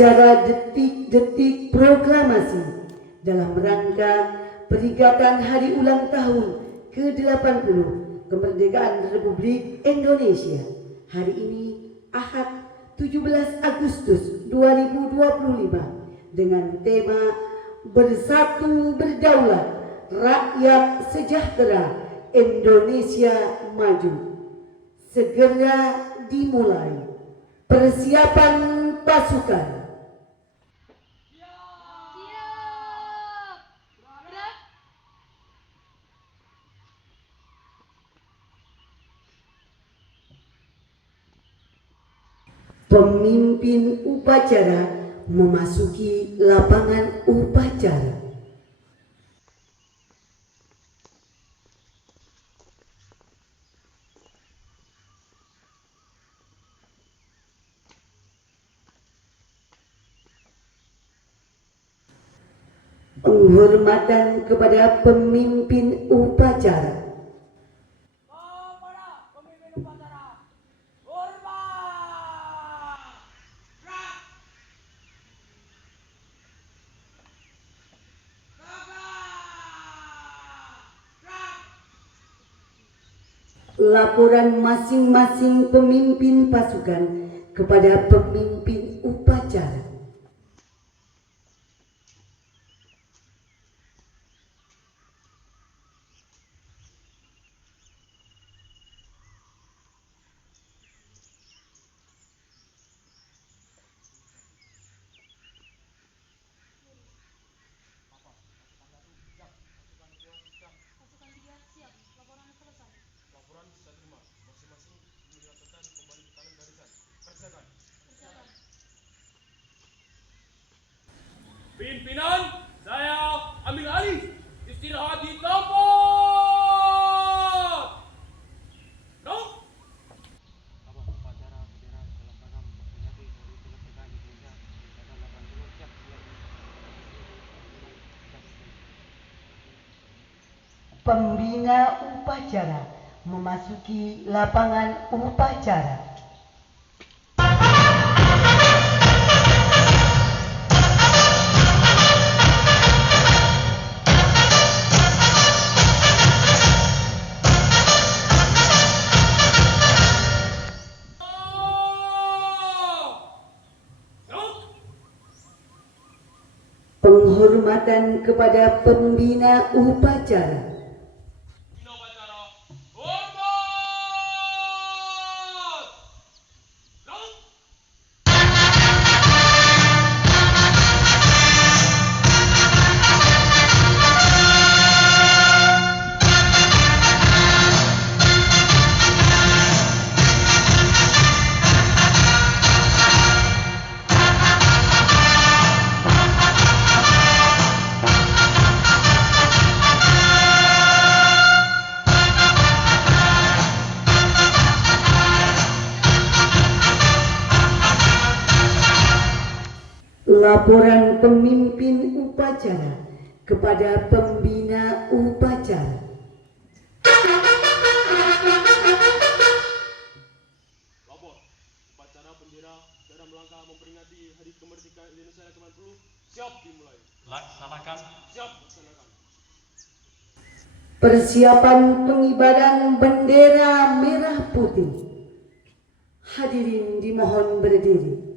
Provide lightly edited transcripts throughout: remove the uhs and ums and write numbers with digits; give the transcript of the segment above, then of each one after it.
acara detik-detik proklamasi dalam rangka peringatan hari ulang tahun ke-80 kemerdekaan Republik Indonesia. Hari ini Ahad 17 Agustus 2025 dengan tema Bersatu Berdaulat, Rakyat Sejahtera, Indonesia Maju. Segera dimulai persiapan pasukan. Pemimpin upacara memasuki lapangan upacara. Penghormatan kepada pemimpin upacara. Laporan masing-masing pemimpin pasukan kepada pemimpin upacara. Pimpinan, saya ambil alih. Istirahat di tempat. No. Pembina upacara memasuki lapangan upacara. Penghormatan kepada pembina upacara. Pembina upacara, hormat. No. Laporan pemimpin upacara kepada pembina upacara. Lapor, upacara bendera dalam rangka memperingati Hari Kemerdekaan Indonesia ke-80 siap dimulai. Laksanakan. Siap laksanakan. Persiapan pengibaran bendera merah putih. Hadirin dimohon berdiri.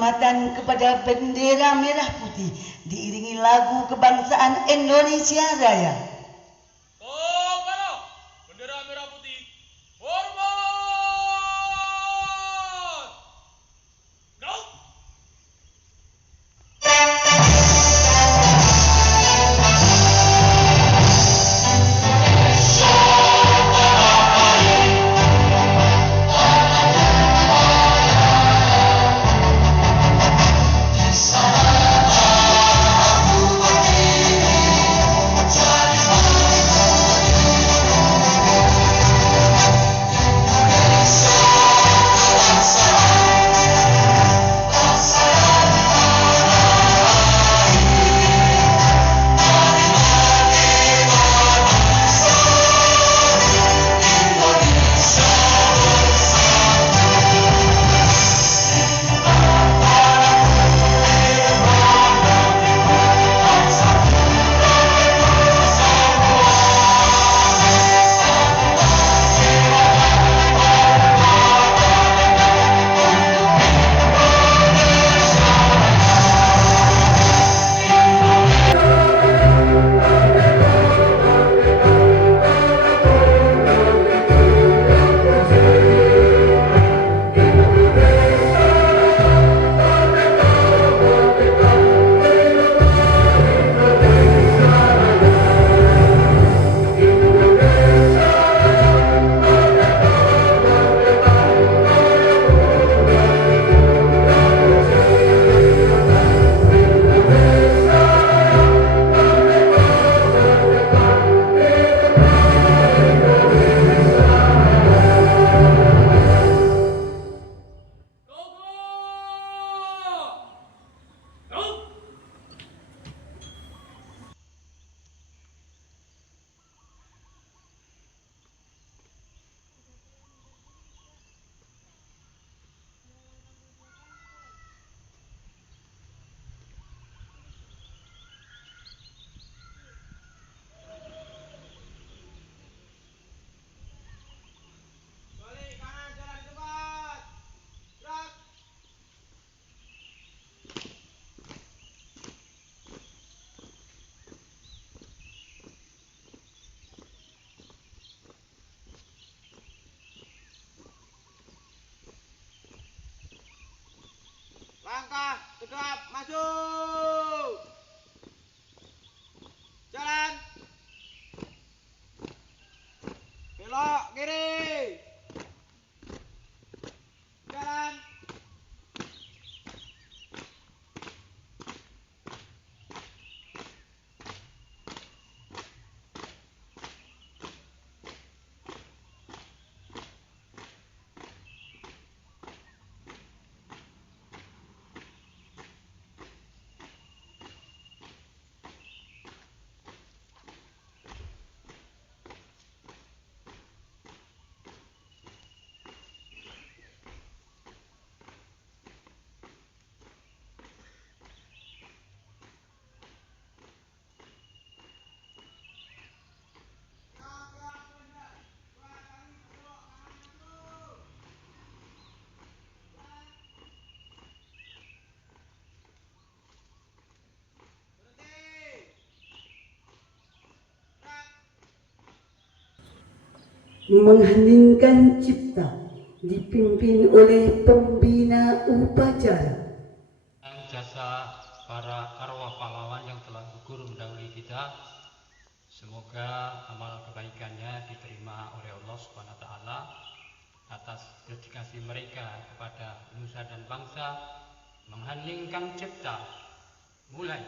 penghormatan kepada bendera merah putih diiringi lagu kebangsaan Indonesia Raya. Kepada bendera merah putih, hormat! Go! Langkah tegap maju. Jalan. Belok kiri. Jalan. Mengheningkan cipta dipimpin oleh pembina upacara. Jasa para arwah pahlawan yang telah gugur mendahului kita, semoga amal kebaikannya diterima oleh Allah Subhanahu wa taala atas dedikasi mereka kepada nusa dan bangsa. Mengheningkan cipta, mulai.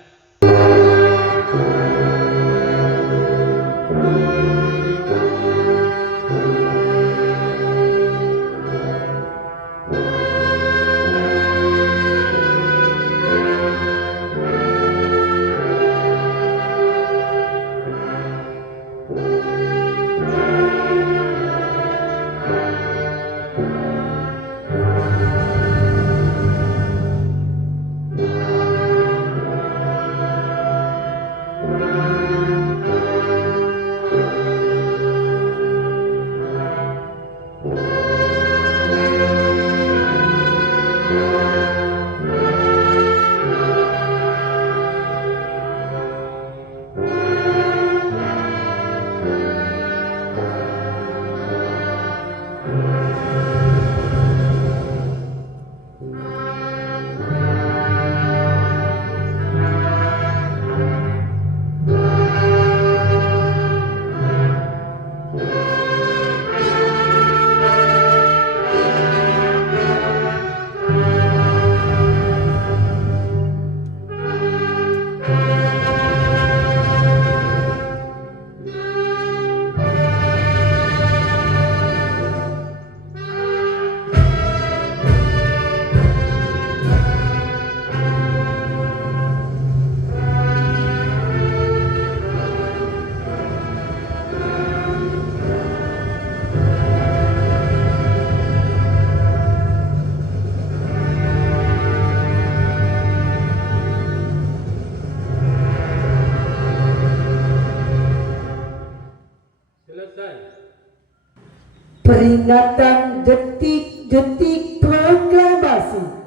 Peringatan detik-detik proklamasi.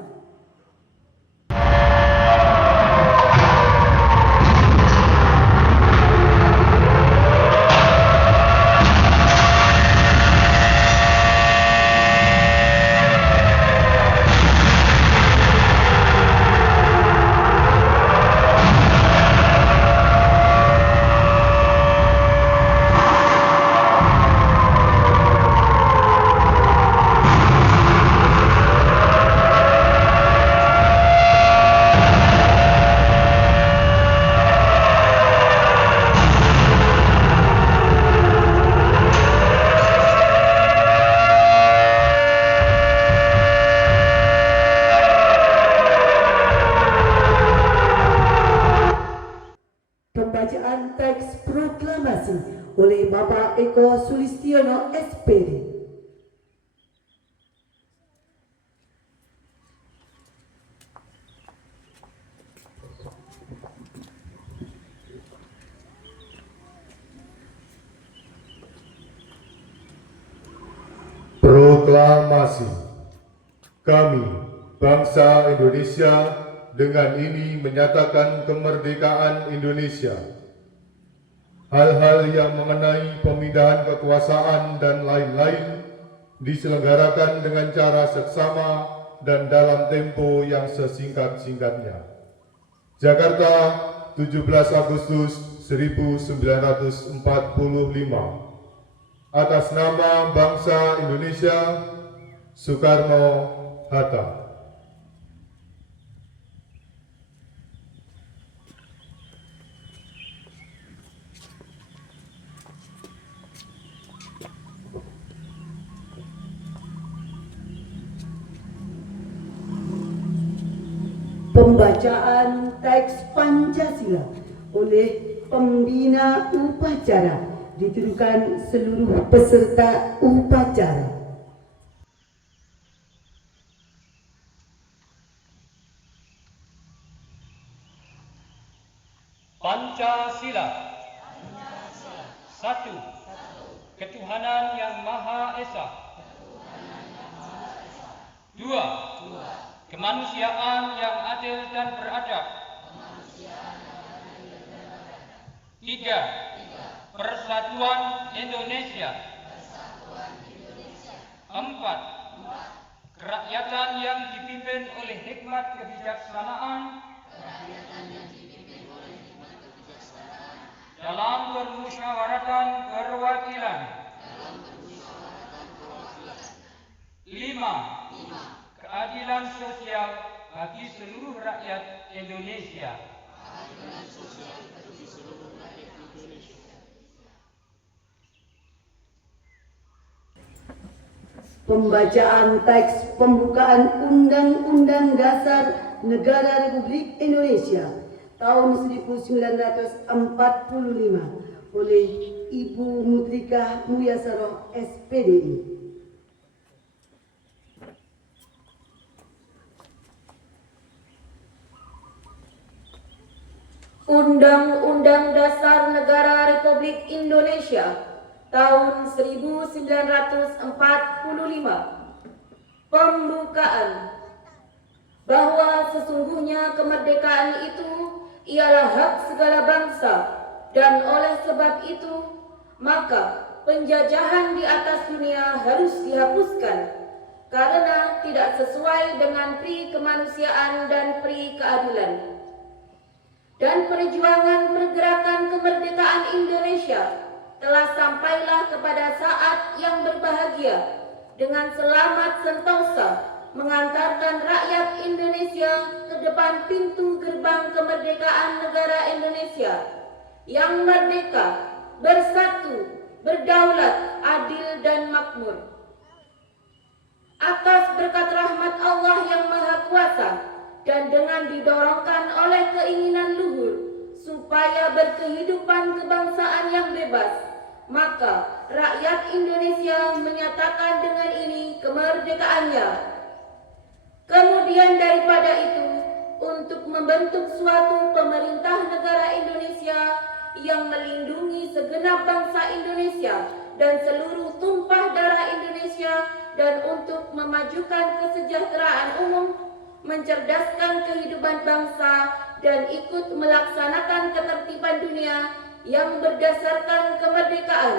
Pembacaan teks proklamasi oleh Bapak Eko Sulistiono SPD. Proklamasi. Kami, bangsa Indonesia, dengan ini menyatakan kemerdekaan Indonesia. Hal-hal yang mengenai pemindahan kekuasaan dan lain-lain diselenggarakan dengan cara seksama dan dalam tempo yang sesingkat-singkatnya. Jakarta, 17 Agustus 1945. Atas nama bangsa Indonesia, Soekarno-Hatta. Pembacaan teks Pancasila oleh pembina upacara ditujukan seluruh peserta upacara. Pancasila. Satu. Ketuhanan yang Maha Esa. Dua. Kemanusiaan yang adil dan beradab. Tiga. Persatuan Indonesia. Empat. Kerakyatan yang dipimpin oleh hikmat kebijaksanaan dalam permusyawaratan perwakilan. Lima. Keadilan sosial bagi seluruh rakyat Indonesia. Pembacaan teks pembukaan Undang-Undang Dasar Negara Republik Indonesia tahun 1945 oleh Ibu Mutrika Muyasaroh SPDI. Undang-Undang Dasar Negara Republik Indonesia tahun 1945. Pembukaan. Bahwa sesungguhnya kemerdekaan itu ialah hak segala bangsa, dan oleh sebab itu maka penjajahan di atas dunia harus dihapuskan karena tidak sesuai dengan pri kemanusiaan dan pri keadilan. Dan perjuangan pergerakan kemerdekaan Indonesia telah sampailah kepada saat yang berbahagia dengan selamat sentosa mengantarkan rakyat Indonesia ke depan pintu gerbang kemerdekaan negara Indonesia yang merdeka, bersatu, berdaulat, adil dan makmur. Atas berkat rahmat Allah yang Maha Kuasa dan dengan didorongkan oleh keinginan luhur supaya berkehidupan kebangsaan yang bebas, maka rakyat Indonesia menyatakan dengan ini kemerdekaannya. Kemudian daripada itu, untuk membentuk suatu pemerintah negara Indonesia yang melindungi segenap bangsa Indonesia dan seluruh tumpah darah Indonesia, dan untuk memajukan kesejahteraan umum, mencerdaskan kehidupan bangsa, dan ikut melaksanakan ketertiban dunia yang berdasarkan kemerdekaan,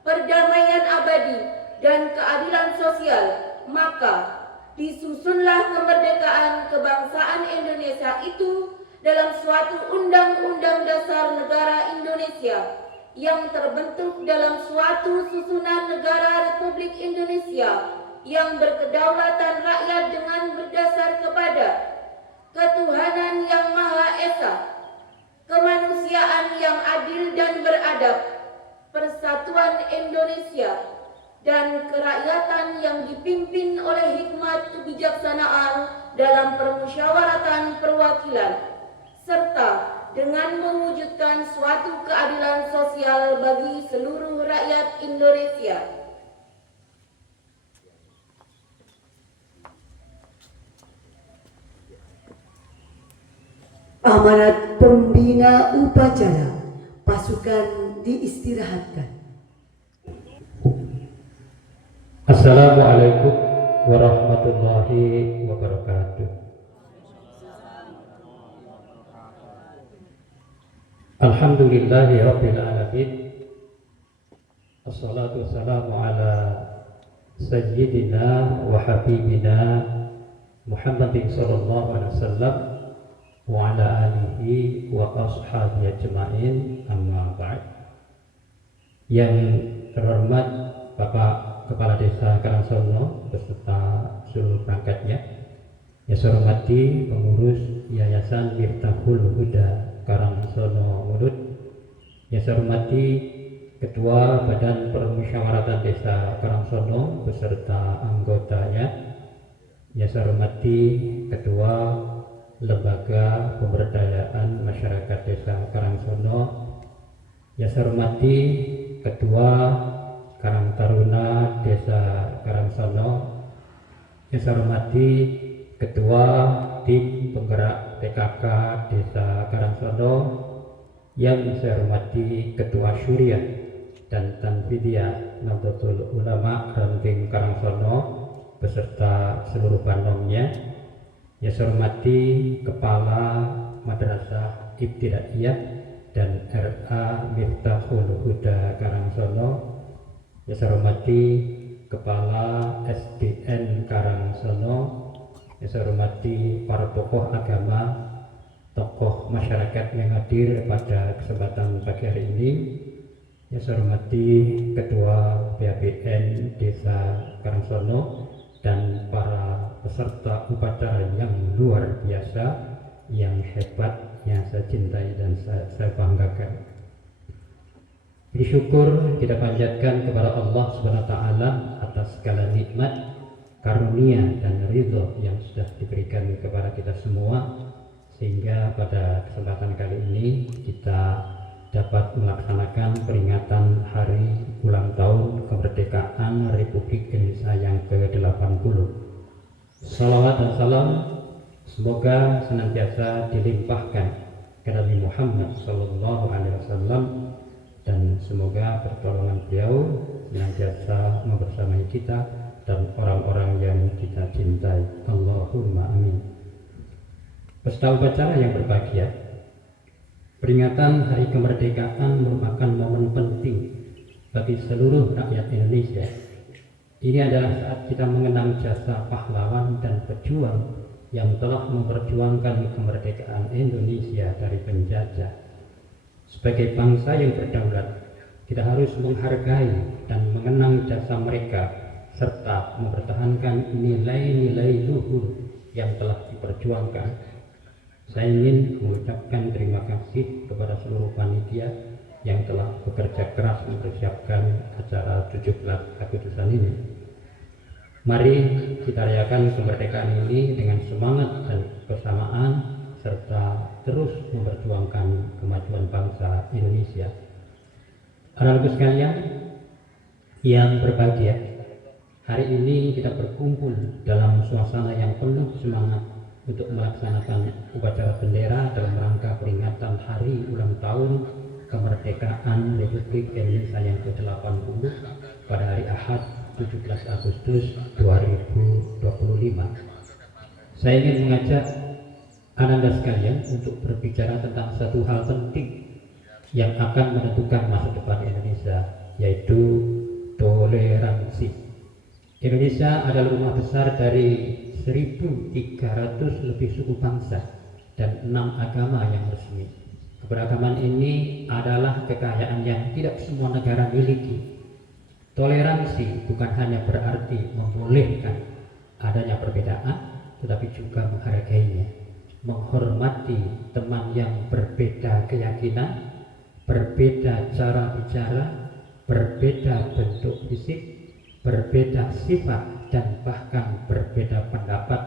perdamaian abadi, dan keadilan sosial, maka disusunlah kemerdekaan kebangsaan Indonesia itu dalam suatu Undang-Undang Dasar Negara Indonesia yang terbentuk dalam suatu susunan negara Republik Indonesia yang berkedaulatan rakyat dengan berdasar kepada ketuhanan yang Maha Esa, kemanusiaan yang adil dan beradab, persatuan Indonesia, dan kerakyatan yang dipimpin oleh hikmat kebijaksanaan dalam permusyawaratan perwakilan, serta dengan mewujudkan suatu keadilan sosial bagi seluruh rakyat Indonesia. Amanat pembina upacara, pasukan diistirahatkan. Assalamualaikum warahmatullahi wabarakatuh. Alhamdulillahi rabbil alamin. Assalatu wassalamu ala sayyidina wa habibina Muhammadin sallallahu alaihi wasallam wa ala alihi wa ashabihi ajma'in, amma ba'd. Yang terhormat Bapak Kepala Desa Karangsono beserta seluruh perangkatnya, yang saya hormati pengurus Yayasan Miftahul Huda Karangsono Murut, yang saya hormati Ketua Badan Permusyawaratan Desa Karangsono beserta anggotanya, yang saya hormati Ketua Lembaga Pemberdayaan Masyarakat Desa Karangsono, yang saya hormati Ketua Karang Taruna Desa Karangsono, yang saya hormati Ketua Tim Penggerak PKK Desa Karangsono, yang saya hormati Ketua Syuriah dan Tanfidiyah Nahdlatul Ulama Ranting Karangsono beserta seluruh panomnya, yang saya hormati Kepala Madrasah Ibtidaiyah dan RA Miftahul Huda Karangsono, yang saya hormati Kepala SDN Karangsono, yang saya hormati para tokoh agama, tokoh masyarakat yang hadir pada kesempatan pagi hari ini, yang saya hormati Ketua BAPN Desa Karangsono dan para peserta upacara yang luar biasa, yang hebat, yang saya cintai dan saya banggakan. Bersyukur kita panjatkan kepada Allah SWT atas segala nikmat, karunia dan ridho yang sudah diberikan kepada kita semua, sehingga pada kesempatan kali ini kita dapat melaksanakan peringatan hari ulang tahun kemerdekaan Republik Indonesia yang ke-80. Salawat dan salam semoga senantiasa dilimpahkan ke Nabi Muhammad SAW, dan semoga pertolongan beliau senantiasa membersamai kita dan orang-orang yang kita cintai. Allahumma amin. Peserta upacara yang berbahagia, peringatan Hari Kemerdekaan merupakan momen penting bagi seluruh rakyat Indonesia. Ini adalah saat kita mengenang jasa pahlawan dan pejuang yang telah memperjuangkan kemerdekaan Indonesia dari penjajah. Sebagai bangsa yang berdaulat, kita harus menghargai dan mengenang jasa mereka serta mempertahankan nilai-nilai luhur yang telah diperjuangkan. Saya ingin mengucapkan terima kasih kepada seluruh panitia yang telah bekerja keras mempersiapkan acara 17 Agustusan ini. Mari kita rayakan kemerdekaan ini dengan semangat dan kebersamaan, serta terus memperjuangkan kemajuan bangsa Indonesia. Anak-anak sekalian yang berbahagia, hari ini kita berkumpul dalam suasana yang penuh semangat untuk melaksanakan upacara bendera dalam rangka peringatan hari ulang tahun kemerdekaan Republik Indonesia yang ke-80 pada hari Ahad 17 Agustus 2025. Saya ingin mengajak Anda sekalian untuk berbicara tentang satu hal penting yang akan menentukan masa depan Indonesia, yaitu toleransi. Indonesia adalah rumah besar dari 1.300 lebih suku bangsa dan 6 agama yang resmi. Keberagaman ini adalah kekayaan yang tidak semua negara miliki. Toleransi bukan hanya berarti membolehkan adanya perbedaan, tetapi juga menghargainya, menghormati teman yang berbeda keyakinan, berbeda cara bicara, berbeda bentuk fisik, berbeda sifat, dan bahkan berbeda pendapat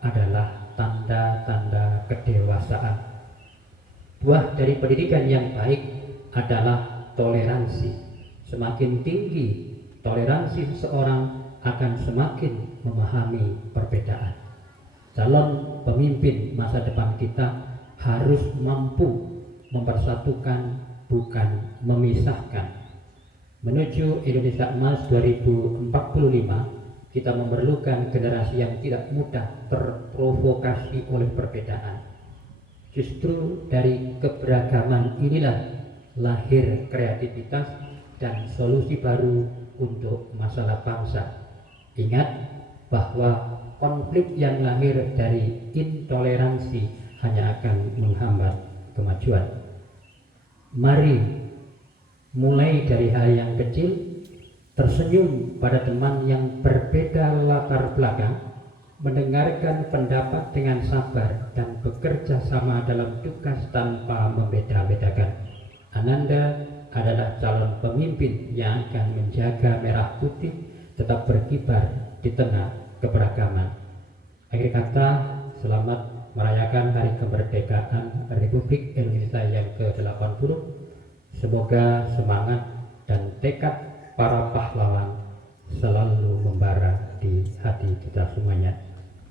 adalah tanda-tanda kedewasaan. Buah dari pendidikan yang baik adalah toleransi. Semakin tinggi toleransi seseorang, akan semakin memahami perbedaan. Calon pemimpin masa depan kita harus mampu mempersatukan, bukan memisahkan. Menuju Indonesia Emas 2045, kita memerlukan generasi yang tidak mudah terprovokasi oleh perbedaan. Justru dari keberagaman inilah lahir kreativitas dan solusi baru untuk masalah bangsa. Ingat bahwa konflik yang lahir dari intoleransi hanya akan menghambat kemajuan. Mari mulai dari hal yang kecil, tersenyum pada teman yang berbeda latar belakang, mendengarkan pendapat dengan sabar, dan bekerja sama dalam tugas tanpa membeda-bedakan. Ananda adalah calon pemimpin yang akan menjaga merah putih tetap berkibar di tengah keberagaman. Akhir kata, selamat merayakan Hari Kemerdekaan Republik Indonesia yang ke-80. Semoga semangat dan tekad para pahlawan selalu membara di hati kita semuanya.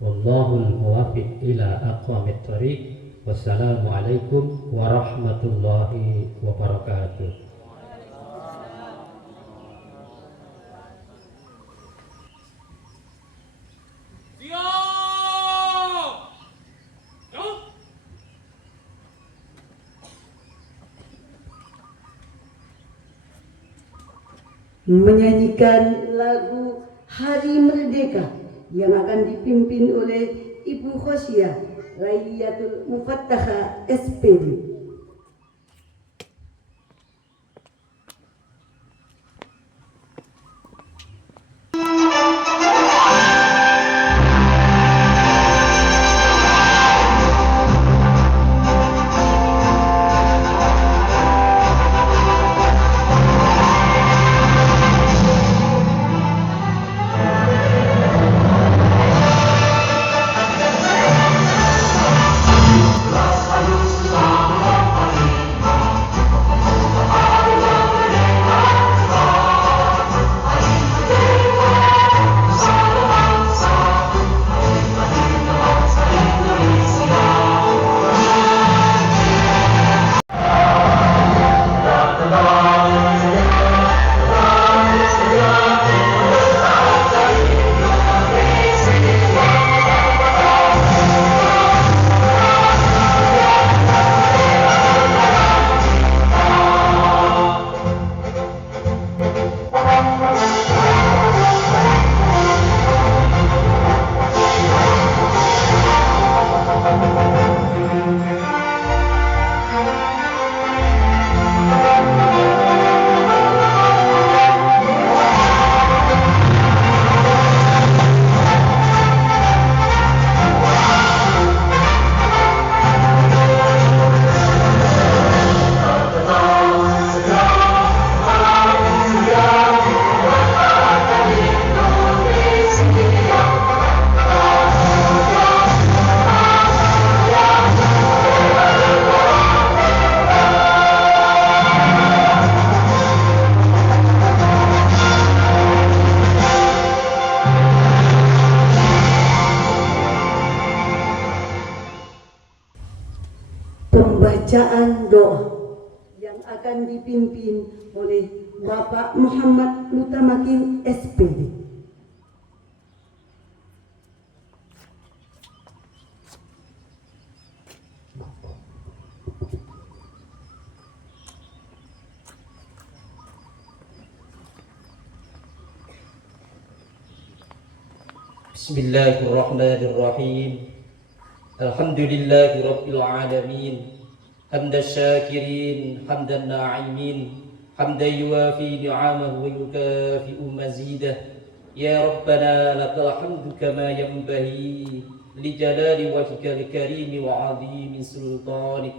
Wallahul muwaffiq ila aqwamit thoriq. Wassalamualaikum warahmatullahi wabarakatuh. Menyanyikan lagu Hari Merdeka yang akan dipimpin oleh Ibu Khosyah Raiyatul Mufattaha SPD. Pembacaan doa yang akan dipimpin oleh Bapak Muhammad Mutamakin SPD. Bismillahirrahmanirrahim. Alhamdulillahi rabbil alamin. Hamdan syakirin, hamdan na'imin, hamdan yuwafi ni'amahu wa yukafi'u mazidah. Ya Rabbana lakal hamdu kama yanbaghi li jalali wajhikal karim wa 'azimi sultanik.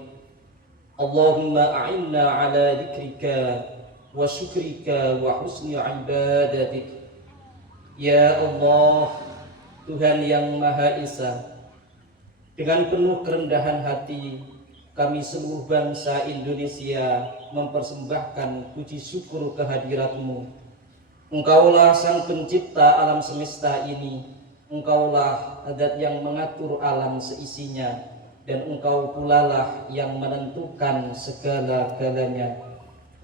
Allahumma a'inna ala dzikrika wa syukrika wa husni ibadatik. Ya Allah, Tuhan yang Maha Esa, dengan penuh kerendahan hati kami seluruh bangsa Indonesia mempersembahkan puji syukur kehadirat-Mu. Engkaulah Sang Pencipta alam semesta ini, Engkaulah Zat yang mengatur alam seisinya, dan Engkau pula lah yang menentukan segala-galanya.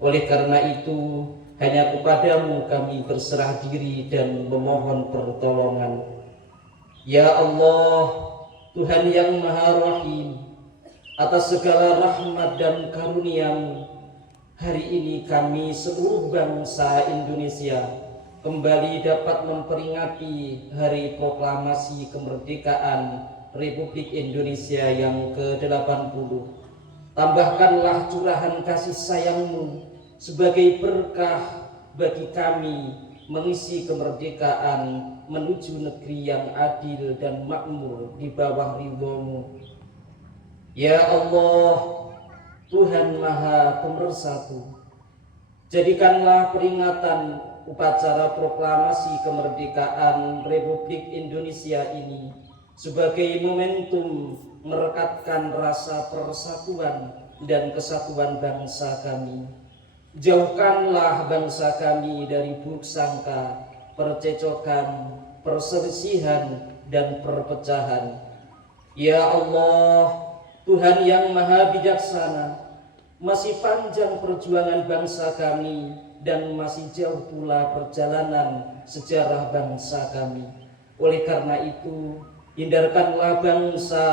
Oleh karena itu, hanya kepadamu kami berserah diri dan memohon pertolongan. Ya Allah, Tuhan yang Maha Rahim, atas segala rahmat dan karunia-Mu, hari ini kami seluruh bangsa Indonesia kembali dapat memperingati Hari Proklamasi Kemerdekaan Republik Indonesia yang ke-80. Tambahkanlah curahan kasih sayang-Mu sebagai berkah bagi kami mengisi kemerdekaan menuju negeri yang adil dan makmur di bawah ridho-Mu. Ya Allah, Tuhan Maha Pemersatu, jadikanlah peringatan upacara proklamasi kemerdekaan Republik Indonesia ini sebagai momentum merekatkan rasa persatuan dan kesatuan bangsa kami. Jauhkanlah bangsa kami dari buruk sangka, percecokan, perselisihan, dan perpecahan. Ya Allah, Tuhan yang Maha Bijaksana, masih panjang perjuangan bangsa kami dan masih jauh pula perjalanan sejarah bangsa kami. Oleh karena itu, hindarkanlah bangsa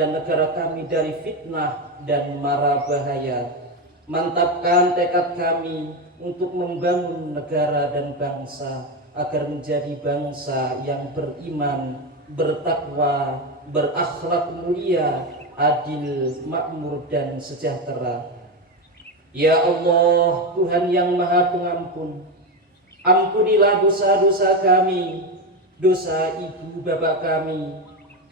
dan negara kami dari fitnah dan mara bahaya. Mantapkan tekad kami untuk membangun negara dan bangsa agar menjadi bangsa yang beriman, bertakwa, berakhlak mulia, adil, makmur, dan sejahtera. Ya Allah, Tuhan yang Maha Pengampun, ampunilah dosa-dosa kami, dosa ibu bapak kami,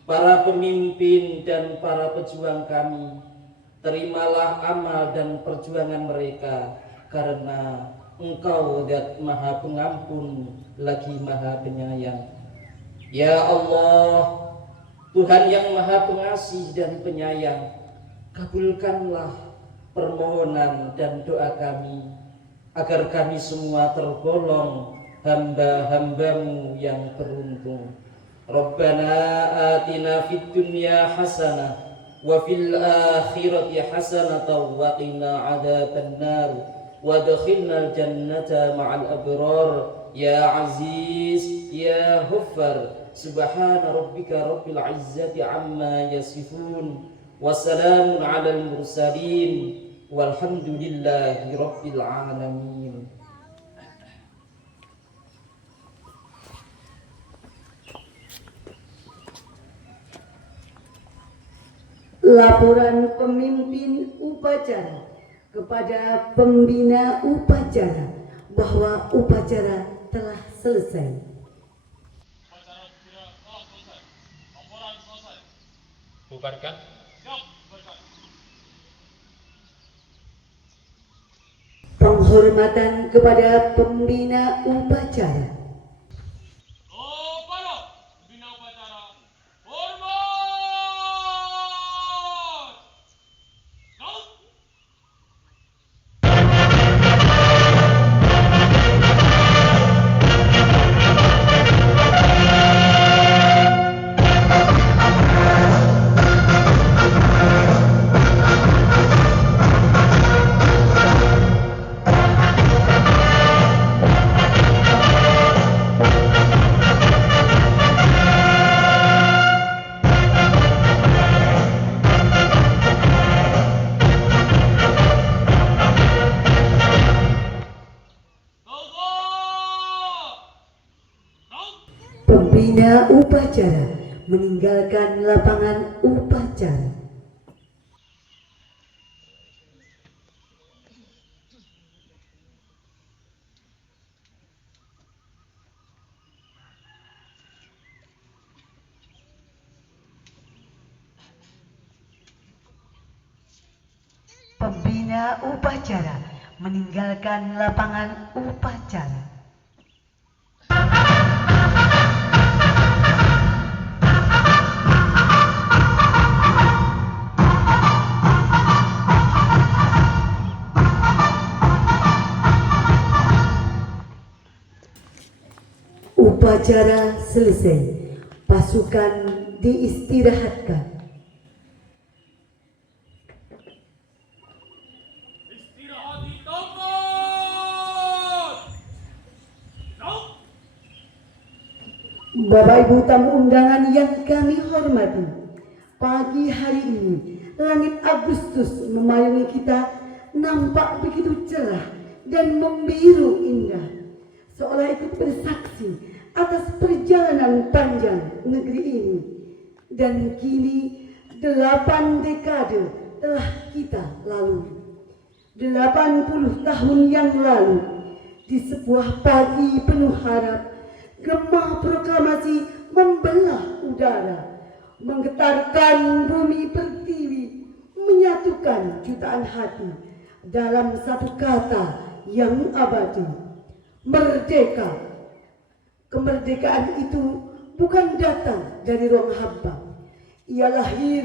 para pemimpin dan para pejuang kami. Terimalah amal dan perjuangan mereka, karena Engkau Zat Maha Pengampun lagi Maha Penyayang. Ya Allah, Tuhan yang Maha Pengasih dan Penyayang, kabulkanlah permohonan dan doa kami, agar kami semua tergolong hamba-hamba-Mu yang beruntung. Rabbana atina fid dunya hasanah wa fil akhirati hasanatan wa qina adzaban nar wa adkhilnal jannata ma'al abrar ya aziz ya ghaffar. Subhana rabbika rabbil izzati amma yasifun wa salamun 'alal mursalin walhamdulillahi rabbil alamin. Laporan pemimpin upacara kepada pembina upacara bahwa upacara telah selesai. Upacara kira telah selesai. Laporan selesai. Bubarkan. Siap, bubarkan. Penghormatan kepada pembina upacara. Para pembina upacara, hormat! Saut! Pembina upacara meninggalkan lapangan upacara. Pembina upacara meninggalkan lapangan upacara. Upacara selesai, pasukan diistirahatkan. Bapak Ibu tamu undangan yang kami hormati, pagi hari ini langit Agustus memayungi kita nampak begitu cerah dan membiru indah, seolah ikut bersaksi atas perjalanan panjang negeri ini. Dan kini 8 dekade telah kita lalui. 80 tahun yang lalu, di sebuah pagi penuh harap, gema proklamasi membelah udara, menggetarkan bumi pertiwi, menyatukan jutaan hati dalam satu kata yang abadi: merdeka. Kemerdekaan itu bukan datang dari ruang hampa. Ia lahir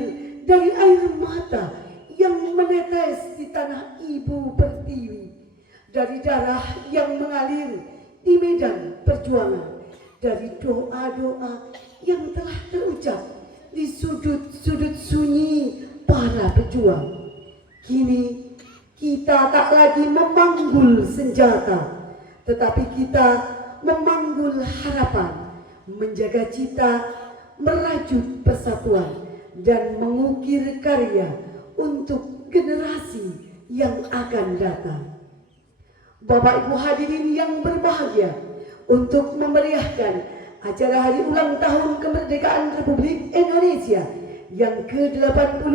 dari air mata yang menetes di tanah ibu pertiwi, dari darah yang mengalir di medan perjuangan, dari doa-doa yang telah terucap di sudut-sudut sunyi para pejuang. Kini kita tak lagi memanggul senjata, tetapi kita memanggul harapan, menjaga cita, merajut persatuan, dan mengukir karya untuk generasi yang akan datang. Bapak Ibu hadirin yang berbahagia, untuk memeriahkan acara hari ulang tahun kemerdekaan Republik Indonesia yang ke-80,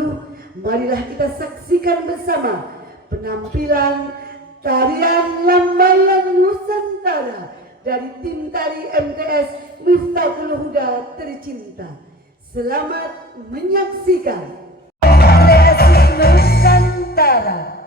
marilah kita saksikan bersama penampilan tarian Lambayan Nusantara dari tim tari MTS Miftahul Huda tercinta. Selamat menyaksikan kreasi Nusantara.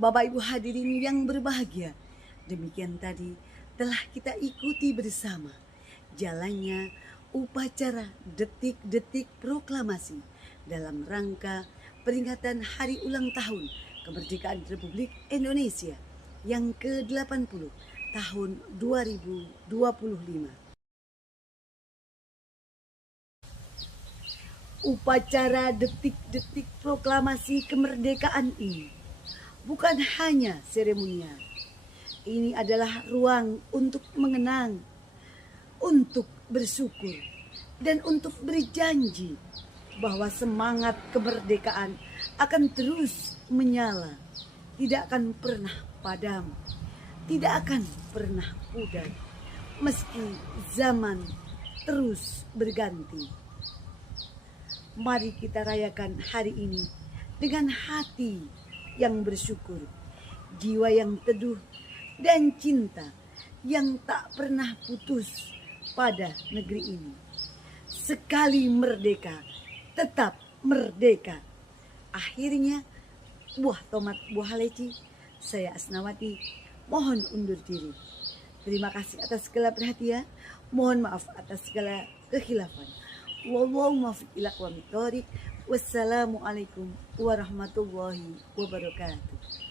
Bapak Ibu hadirin yang berbahagia, demikian tadi telah kita ikuti bersama jalannya upacara detik-detik proklamasi dalam rangka peringatan Hari Ulang Tahun Kemerdekaan Republik Indonesia yang ke-80 tahun 2025. Upacara detik-detik proklamasi kemerdekaan ini bukan hanya seremonial. Ini adalah ruang untuk mengenang, untuk bersyukur, dan untuk berjanji bahwa semangat kemerdekaan akan terus menyala, tidak akan pernah padam, tidak akan pernah pudar, meski zaman terus berganti. Mari kita rayakan hari ini dengan hati yang bersyukur, jiwa yang teduh, dan cinta yang tak pernah putus pada negeri ini. Sekali merdeka, tetap merdeka. Akhirnya, buah tomat buah leci, saya Asnawati, mohon undur diri. Terima kasih atas segala perhatian, mohon maaf atas segala kekhilafan. Wallahu muwaffiq ila aqwamit thoriq. Wassalamualaikum warahmatullahi wabarakatuh.